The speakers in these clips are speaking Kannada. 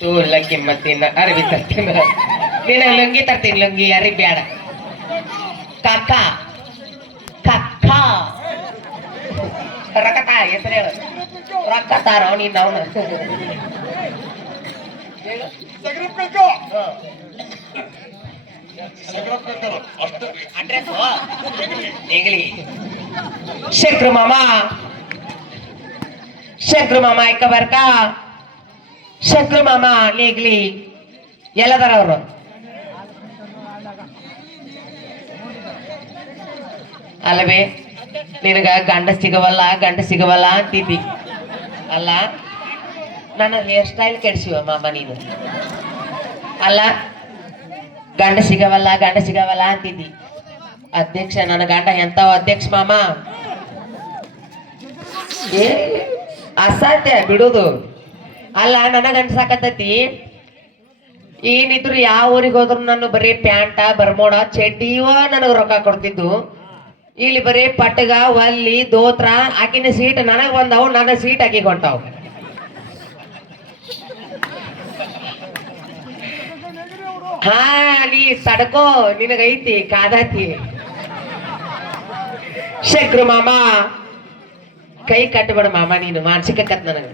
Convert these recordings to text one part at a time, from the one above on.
ತೂ ಲಂಗಿ ಮತ್ತಿನ ಅರಿವಿ ತರ್ತೀನಿ ನೀನು ಲುಂಗಿ ತರ್ತೀನಿ, ಲುಂಗಿ ಅರಿ ಬ್ಯಾಡ. ಕಕ್ಕ ಕಕ್ಕ ರಕತ ಹೆಸರು ಹೇಳು. ರೊಕ್ಕ ತಾರೋ ನೀನು ಅವನು. ಶಂಕ್ರು ಮಾಮ. ಶಂಕ್ರು ಮಾಮ, ಐಕ ಬರ್ಕ. ಶಂಕ್ರು ಮಾಮ ನೇಗ್ಲಿ ಎಲ್ಲದಾರ ಅವರು ಅಲ್ಲವೇ, ನಿನಗ ಗಂಡ ಸಿಗವಲ್ಲ ಗಂಡ ಸಿಗವಲ್ಲ ಅಂತಿದ್ದಿ. ಅಲ್ಲ, ನನ್ನ ಹೇರ್ ಸ್ಟೈಲ್ ಕೆಡ್ಸಿವ ಮಾಮ ನೀನು? ಅಲ್ಲ, ಗಂಡ ಸಿಗವಲ್ಲ ಗಂಡ ಸಿಗವಲ್ಲ ಅಂತಿದ್ದಿ. ಅಧ್ಯಕ್ಷ, ನನ್ನ ಗಂಡ ಎಂತಾವ ಅಧ್ಯಕ್ಷ ಮಾಮ? ಏ, ಅಸಾಧ್ಯ ಬಿಡುದು. ಅಲ್ಲ ನನಗ ಅನ್ಸಾಕತ್ತೈತಿ ಏನಿದ್ರು ಯಾವ ಊರಿಗೆ ಹೋದ್ರು ನಾನು ಬರೀ ಪ್ಯಾಂಟ, ಬರ್ಮೋಡ ಚಡ್ಡಿವ ನನಗ ರೊಕ್ಕ ಕೊಡ್ತಿದ್ದು. ಇಲ್ಲಿ ಬರೀ ಪಟ್ಟಗ ಒಲ್ಲಿ, ದೋತ್ರ ಆಕಿನ ಸೀಟ್ ನನಗ ಬಂದವು, ನನ್ನ ಸೀಟ್ ಆಕಿ ಹೊಂಟಾವ್ ಹಾ, ನೀ ಸಡಕೋ ನಿನಗೈತಿ, ಕಾದಾತಿ. ಶಕ್ರು ಮಾಮ, ಕೈ ಕಟ್ಟಬೇಡ ಮಾಮ ನೀನು, ಮಾನಸಿಕ ಕತ್ ನನಗ.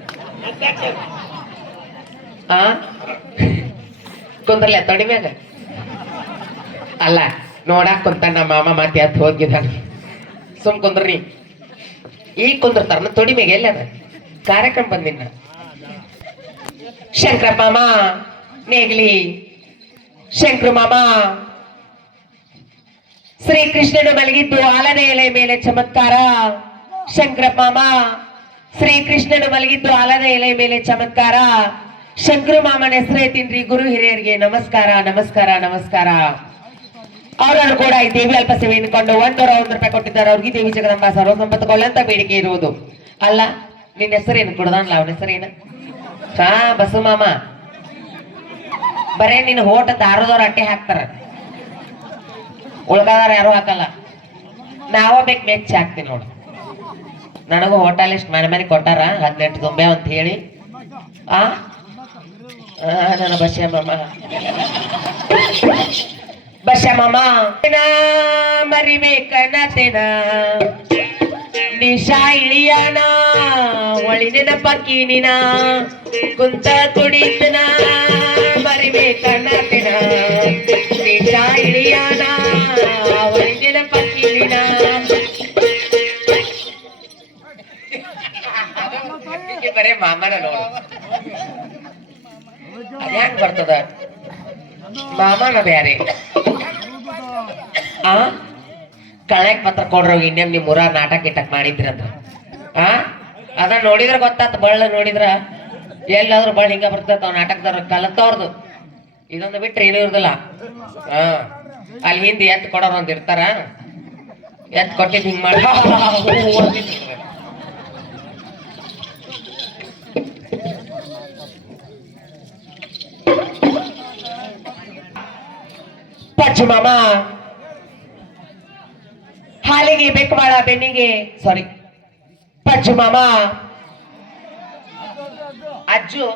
ಆ? ಕುಂದ್ರಲ್ಲ ತೊಡಿ ಮ್ಯಾಗ. ಅಲ್ಲ, ನೋಡಾಕ್ ಕುಂತ ನಮ್ಮ ಮಾಮ ಮಾತಿ ಅತ್ ಹೋಗಿದ್ದಾನ ಸುಮ್ ಕುಂದ್ರಿ ಈ ಕುಂದಿರ್ತಾರ ತೊಡಿ ಮ್ಯಾಗ ಎಲ್ಲ ಕಾರ್ಯಕ್ರಮ ಬಂದಿನ. ಶಂಕರ ಮಾಮ, ನೇಗ್ಲಿ. ಶಂಕರ ಮಾಮ. ಶ್ರೀಕೃಷ್ಣನು ಮಲಗಿದ್ದು ಆಲನ ಎಲೆ ಮೇಲೆ ಚಮತ್ಕಾರ. ಶಂಕರ ಮಾಮ, ಶ್ರೀಕೃಷ್ಣನು ಮಲಗಿದ್ದು ಆಲನ ಎಲೆ ಮೇಲೆ ಚಮತ್ಕಾರ. ಶಂಕರ ಮಾಮನ ಹೆಸರೇ ತಿನ್ರಿ ಗುರು ಹಿರಿಯರಿಗೆ ನಮಸ್ಕಾರ ನಮಸ್ಕಾರ ನಮಸ್ಕಾರ. ಅವರನ್ನು ಕೂಡ ಈ ದೇವಿ ಅಲ್ಪ ಸೇವೆ ಕೊಂಡು ಒಂದೂರ ಒಂದು ರೂಪಾಯಿ ಕೊಟ್ಟಿದ್ದಾರೆ. ಅವ್ರಿಗೆ ದೇವಿ ಜಗದಂಬ ಸಂಪತ್ತುಕೊಳ್ಳಂತ ಬೇಡಿಕೆ ಇರುವುದು. ಅಲ್ಲ ನಿನ್ನ ಹೆಸರೇನು? ಕೊಡದಲ್ಲ ಅವನ ಹೆಸರೇನು? ಹಾ ಬಸು ಮಾಮ. ಬರೇ ನಿನ್ನ ಹೋಟ ದಾರದವ್ರ ಅಟ್ಟೆ ಹಾಕ್ತಾರ. ಉಳ್ಕಾದಾರ ಯಾರು ಹಾಕಲ್ಲ. ನಾವ ಬೇಕು ಮೆಚ್ಚಿ ಹಾಕ್ತೀನಿ ನೋಡು. ನನಗೂ ಹೋಟೆಲ್ ಇಷ್ಟು ಮನೆ ಮನೆ ಕೊಟ್ಟಾರ ಹದಿನೆಂಟು ತುಂಬೆ ಅಂತ ಹೇಳಿ. ಆ, ನನ್ನ ಬಸ್ಯ ಮಾಮ ಬಸ್ಯ ಮಾಮ ಮರಿಬೇಕನತೆನ ನಿಶಾ ಇಳಿಯಾನ ಒಳಿನ ಪಕ್ಕೀನಿನ ಕುಂತ ಕುಡಿತನ ಮರಿಬೇಕನತೆನ ನಿಶಾ ಇಳಿಯಾನ ಒಳಿನ ಪಕ್ಕೀನಿನ ಹೀಗೆ ಬರೇ ಮಾಮನ ನೋಡು ಅದ್ಯಾಂಗ್ ಬರ್ತದ? ಮಾಮನ ಬ್ಯಾರೆ. ಆ? ಕಳ್ಯಾಕ್ ಪತ್ರ ಕೊಡ್ರಿ ಇನ್ನೇ ನಿಮ್ ಮೂರ ನಾಟಕ ಇಟ್ಟಕ್ ಮಾಡಿದ್ರಂತ ಆ? ಅದ ನೋಡಿದ್ರ ಗೊತ್ತಾತ, ಬಳ್ಳ ನೋಡಿದ್ರ. ಎಲ್ಲಾದ್ರೂ ಬಳ್ಳ ಹಿಂಗ ಬರ್ತೈತ, ಅವ್ ನಾಟಕದವ್ರ ಕಲತವ್ರದು ಇದೊಂದು ಬಿಟ್ರೆ ಏನೂ ಇರುದಿಲ್ಲ. ಹಾ ಅಲ್ಲಿ ಹಿಂದೆ ಎತ್ ಕೊಡೋರು ಒಂದ್ ಇರ್ತಾರ. ಎತ್ ಕೊಟ್ಟಿದ್ ಹಿಂಗ್ ಮಾಡಿ ಪಚ್ಚು ಮಾಮ. ಹಾಲಿಗೆ ಬೆಕ್ಕಬಾಳ ಬೆನ್ನಿಗೆ. ಸಾರಿ ಪಚ್ಚು ಮಾಮ. ಅಜ್ಜು.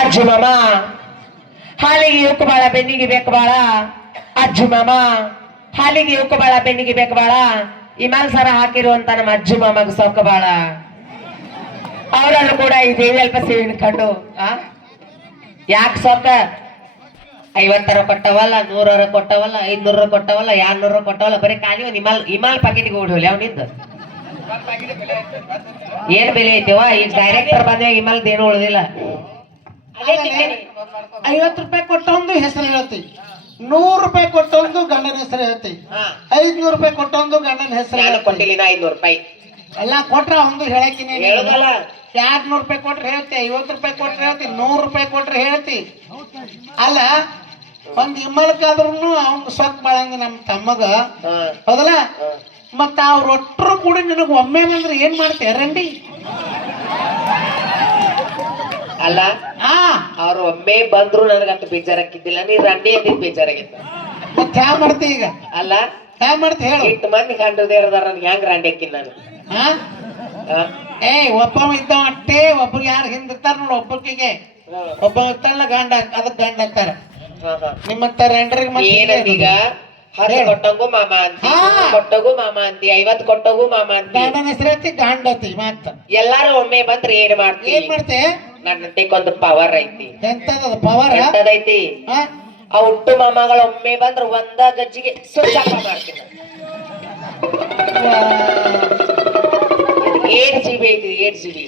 ಅಜ್ಜು ಮಾಮ. ಹಾಲಿಗೆ ಉಕ್ಕಬಾಳ ಬೆನ್ನಿಗೆ ಬೇಕಬಾಳ ಅಜ್ಜು ಮಾಮ. ಹಾಲಿಗೆ ಉಕ್ಕಬಾಳ ಬೆನ್ನಿಗೆ ಬೇಕಬಾಳ ಇಮಾಲ್ ಸರ ಹಾಕಿರುವಂತ ನಮ್ಮ ಅಜ್ಜು ಮಾಮಗ ಸೊಕ್ಕಬಾಳ ಅವರನ್ನು ಕೂಡ ಈ ದೇವಿ ಅಲ್ಪ ಸೇವೆಯನ್ನು ಕಂಡು ಯಾಕೆ ಸೊಕ್ಕ? ಐವತ್ತರ ಕೊಟ್ಟವಲ್ಲ ನೂರರ ಕೊಟ್ಟವಲ್ಲ ಐದ್ನೂರ ಕೊಟ್ಟವಲ್ಲ ಎರಡ್ನೂರ ಕೊಟ್ಟವಲ್ಲ ಬರೀ ಖಾಲಿ ಒಂದು ಹಿಮಾಲ್ ಇಮಾಲ್ ಪಾಕೆಟ್ಗೆ ಓಡಿ ಅವನಿಂದ ಏನ್ ಬೆಲೆ ಐತಿವ ಈಗ ಡೈರೆಕ್ಟರ್ ಬಂದಾಗ ಹಿಮಾಲ್ ಏನು ಉಳಿದಿಲ್ಲ. ಐವತ್ತು ರೂಪಾಯಿ ಕೊಟ್ಟೊಂದು ಹೆಸರು ಹೇಳ್ತಿ. ನೂರ್ ರೂಪಾಯಿ ಕೊಟ್ಟೊಂದು ಗಂಡನ ಹೆಸರು ಹೇಳ್ತಿ. ಐದ್ನೂರು ರೂಪಾಯಿ ಕೊಟ್ಟೊಂದು ಗಂಡನ ಹೆಸರು ಕೊಟ್ಟಿಲ್ಲ ಐದ್ನೂರು ರೂಪಾಯಿ? ಎಲ್ಲ ಕೊಟ್ರ ಒಂದು ಹೇಳಕಿನಿ ಹೇಳುದಲ್ಲ. ಎರಡ್ ನೂರು ರೂಪಾಯಿ ಕೊಟ್ರೆ ಹೇಳ್ತಿ ಐವತ್ ರೂಪಾಯಿ ಕೊಟ್ರೆ ಹೇಳ್ತಿ ನೂರು ರೂಪಾಯಿ ಕೊಟ್ರೆ ಹೇಳ್ತಿ. ಅಲ್ಲ ಒಂದ್ ಇಮ್ಮಲ್ಕಾದ್ರೂ ಅವ್ನ್ ಸೊಕ್ ಮಾಡಂಗ ನಮ್ ತಮ್ಮಗ. ಹೌದಲ್ಲ. ಮತ್ತ ಅವ್ರ ಒಟ್ಟರು ಕೂಡ ನಿನಗ ಒಮ್ಮೆ ಬಂದ್ರೆ ಏನ್ ಮಾಡ್ತೀಯ ರಂಡಿ? ಅಲ್ಲ ಅವ್ರು ಒಮ್ಮೆ ಬಂದ್ರು ನನಗಂತ ಬೇಜಾರಾಗಿದ್ದಿಲ್ಲ ನೀ ರಂಡಿ ಅಂದಿದ್ ಬೇಜಾರಾಗಿತ್ತು. ಮತ್ ಹ್ಯಾ ಮಾಡ್ತಿ ಈಗ? ಅಲ್ಲ ಹ್ಯಾ ಮಾಡ್ತಿ ಹೇಳು. ಇಟ್ಟು ಮಂದಿ ಕಂಡದೇ ಇರದಾರ ನನ್ಗೆ ಹೆಂಗ್ ರಂಡಿ ಹಾಕಿ ನಾನು? ಏ ಒಬ್ಬ ಇದ್ದವ ಅಷ್ಟೇ ಒಬ್ರಿಗೆ ಯಾರು ಹಿಂದಿರ್ತಾರ ನೋಡಿ ಒಬ್ಬಕಿಗೆ. ಒಬ್ಬ ಇರ್ತಾರಲ್ಲ ಗಂಡ ಅದಕ್ಕೆ ಗಂಡ ಅಂತಾರ. ನಿಮ್ಮಂತ ರೆಂಡ್ರಿಗೆ ಏನಂದೀಗ ಹತ್ತು ಕೊಟ್ಟಂಗು ಮಾಮ ಅಂತ. ಕೊಟ್ಟಗು ಮಾಮ ಅಂತಿ. ಐವತ್ ಕೊಟ್ಟಗು ಮಾಮ ಅಂತಿ. ಗಂಡನ ಹೆಸರತಿ ಗಂಡತಿ ಮತ್ತ ಎಲ್ಲಾರು ಒಮ್ಮೆ ಬಂದ್ರೆ ಏನ್ ಮಾಡ್ತಿ? ಏನ್ ಮಾಡ್ತೆ? ನನ್ನಂತೆಗೊಂದು ಪವರ್ ಐತಿ. ಎಂತದ ಪವರ್ ಎಂತದೈತಿ ಆ? ಹುಟ್ಟು ಮಾಮಗಳು ಒಮ್ಮೆ ಬಂದ್ರೆ ಒಂದ ಗಜ್ಜಿಗೆ ಸುಚ್ಚಾಪ ಮಾಡ್ತೀನಿ ಏಟ್ ಜಿ ಬಿ ಐತಿ ಏಟ್ ಜಿ ಬಿ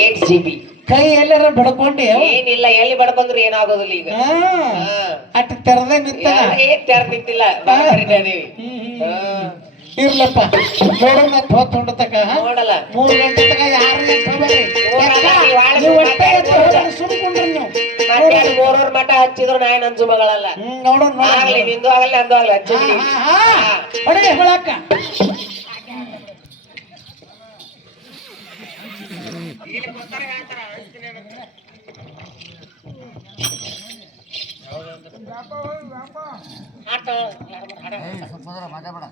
ಏಟ್ ಜಿ ಬಿ ಕೈ ಎಲ್ಲಾರ ಬಡ್ಕೊಂಡಿ ಏನಿಲ್ಲ ಎಲ್ಲಿ ಬಡ್ಕೊಂಡ್ರೆ ಏನಾಗೋದಿಲ್ಲ ಈಗ. ಅಟ್ಟ ಅಟ್ ತೆರದೇ ನಿಂತದ ಏನ್ ತೆರ ನಿಂತಿಲ್ಲ. ಹಾ. ಇರ್ಲಪ್ಪ. ನೋಡೋಣ ಹೊತ್ತು ಹೊಂಡತಕ ನೋಡಲ್ಲ. ಮೂರು ಗಂಟೆ ತಕ ಯಾರು? ನೀವು ಒಟ್ಟೆ ಸುಮ್ಕೊಂಡ್ರಿ ನೀವು. ಮೂರೂರ್ ಮಠ ಹಚ್ಚಿದ್ರು ನಾ ಏನ್ ಅಂಜು ಮಗಳಲ್ಲ ನೋಡೋಣ ಆಗ್ಲಿ ನಿಂದು ಆಗಲ್ಲ ಅಂದು ಆಗಲ್ಲ ಹಚ್ಚಿದ್ರಿ ಹೊಡೆ ಹೊಳಕ್ಕ. ಸ್ವಲ್ಪ ಮಗ ಬೇಡ.